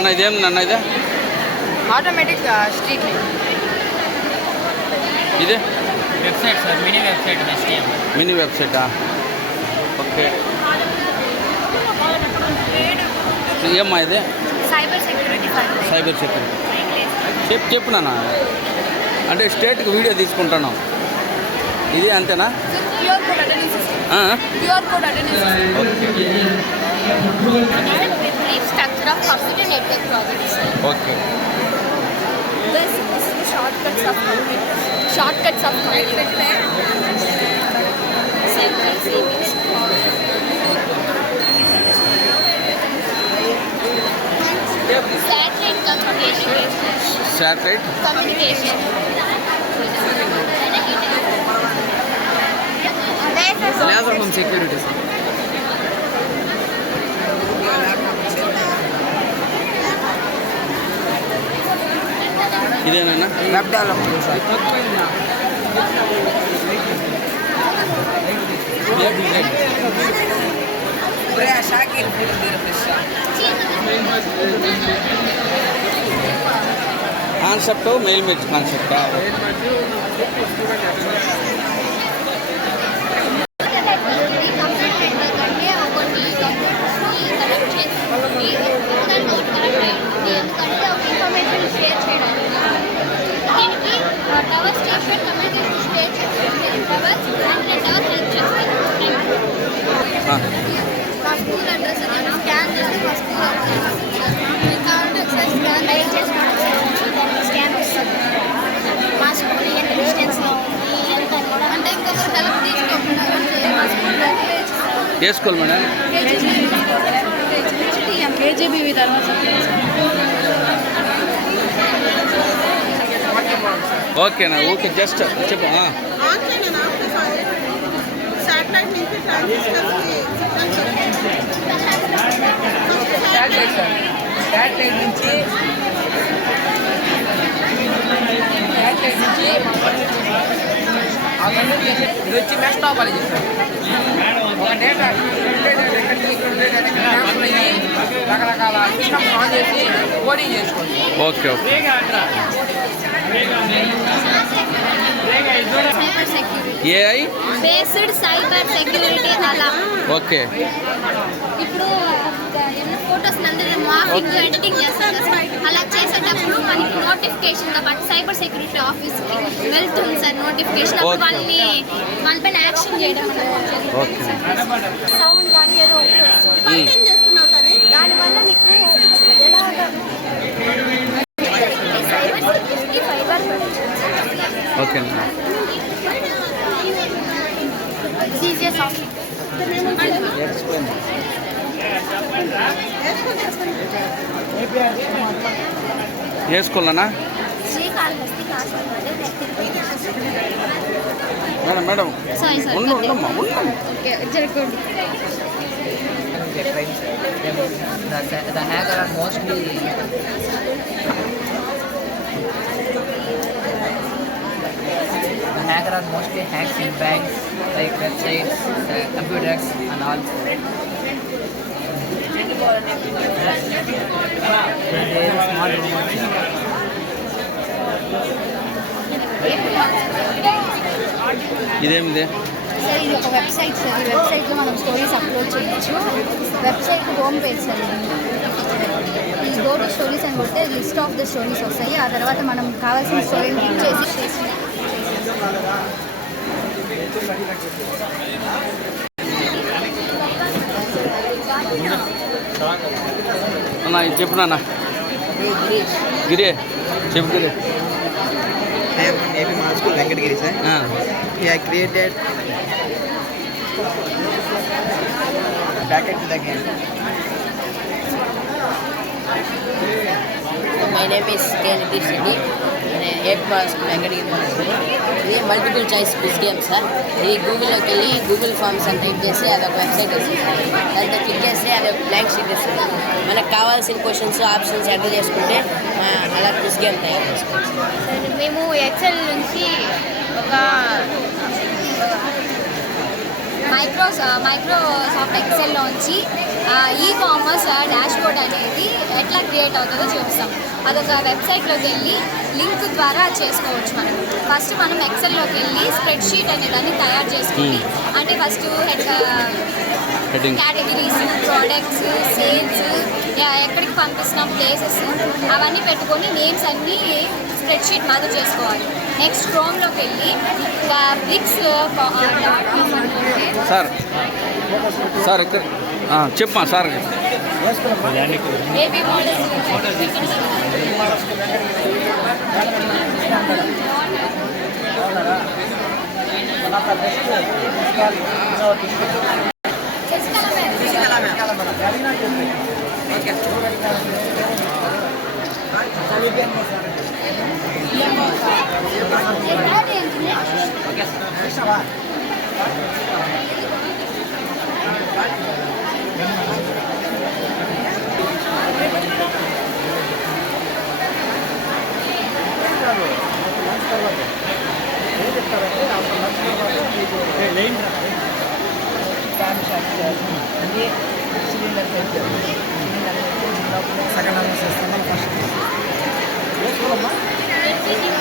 అన్న ఇదేం అన్న ఇదే ఆటోమేటిక్ స్ట్రీట్ లైట్. ఇదే website sir, mini website mini వెబ్సైటా? ఓకే. ఏమ్మా ఇదే? Cyber security. సైబర్ సెక్యూరిటీ చెప్పు నాన్న. అంటే స్టేట్కి వీడియో తీసుకుంటున్నాం, ఇది అంతేనా? Pure code attendance system. Pure code attendance structure of computer network projects. Okay. This is the shortcuts of computer. Shortcuts of computer. Satellite communication. Satellite communication. Laser home security sir. ఇదేనా? Web development sir. Concept mail మెచ్ కాన్సెప్టా? School address scan చేసి scan వస్తుంది. మా స్కూల్ ఎంత డిస్టెన్స్లో ఉంది ఎంత అంటే ఇంకొకరు హెల్ప్ తీసుకోకుండా ఏ స్కూల్ మేడం? కేజీబీవి తర్వాత ఓకేనా? ఓకే, జస్ట్ చెప్పు. శాటిలైట్ నుంచి ఇది వచ్చి మెష్ టాపాలజీ సార్. ఒక డేటా రకరకాల సిస్టమ్స్ ఆన్ చేసి కోడింగ్ చేసుకోండి. Okay okay. AI based cyber security అలా. ఓకే. ఇప్పుడు ఫోటోస్ మార్కింగ్ ఎడిటింగ్ చేస్తాం కదా, అలా చేసేటప్పుడు మనకి నోటిఫికేషన్తో పాటు సైబర్ సెక్యూరిటీ ఆఫీస్కి వెళ్తుంది సార్ నోటిఫికేషన్. అప్పుడు వాళ్ళపైన యాక్షన్ చేయడం సౌండ్ కానీ ఏదో చేస్తున్నావు కానీ దానివల్ల మీకు సైబర్ సెక్యూరిటీ ఫైబర్ ఓకే. ఏ స్కూల్ అన్నా? మేడం మేడం ఉండమ్మా. The hacker are mostly hacks in banks like websites, computers and all. There is small robots. ఇదేమిది? సార్ ఇది ఒక వెబ్సైట్ సార్. ఈ వెబ్సైట్లో మనం స్టోరీస్ అప్లోడ్ చేయొచ్చు. Website home page sir. ఈ గో టు స్టోరీస్ అని కొడితే లిస్ట్ ఆఫ్ ద స్టోరీస్ వస్తాయి. ఆ తర్వాత మనం కావాల్సిన స్టోరీని క్లిక్ చేసి అన్నా ఇది చెప్పు నాన్న. గిరి చెప్పు గిరి. AP Model School, Venkatagiri, sir. I created backend to the game. My name is Kennedy Shetty. AP Model School, Venkatagiri. ఇది multiple choice quiz game sir. ఇది గూగుల్లోకి వెళ్ళి గూగుల్ ఫామ్స్ అని టైప్ చేసి అదొక వెబ్సైట్ వస్తుంది. దాంతో క్లిక్ చేస్తే అది బ్లాంక్ షీట్ ఇస్తుంది. మనకు కావాల్సిన క్వశ్చన్స్ ఆప్షన్స్ ఎంటర్ చేసుకుంటే అలా క్విజ్ గేమ్ తయారు చేసుకోవచ్చు. మేము ఎక్సెల్ నుంచి ఒక మైక్రో మైక్రోసాఫ్ట్ ఎక్సెల్లోంచి ఈ కామర్స్ డాష్ బోర్డ్ అనేది ఎట్లా క్రియేట్ అవుతుందో చూపిస్తాం. అదొక వెబ్సైట్లోకి వెళ్ళి లింక్ ద్వారా చేసుకోవచ్చు. మనం ఫస్ట్ మనం ఎక్సెల్లోకి వెళ్ళి స్ప్రెడ్ షీట్ అనే దాన్ని తయారు చేసుకుని అంటే first heading categories, products, sales, ఎక్కడికి పంపిస్తున్నాం, ప్లేసెస్ అవన్నీ పెట్టుకొని నేమ్స్ అన్నీ స్ప్రెడ్ షీట్ మాదిరి చేసుకోవాలి. నెక్స్ట్ క్రోమ్లోకి వెళ్ళి bricks.com అనుకుంటే సార్ ఇక్కడ చెప్పమా సార్. AB models second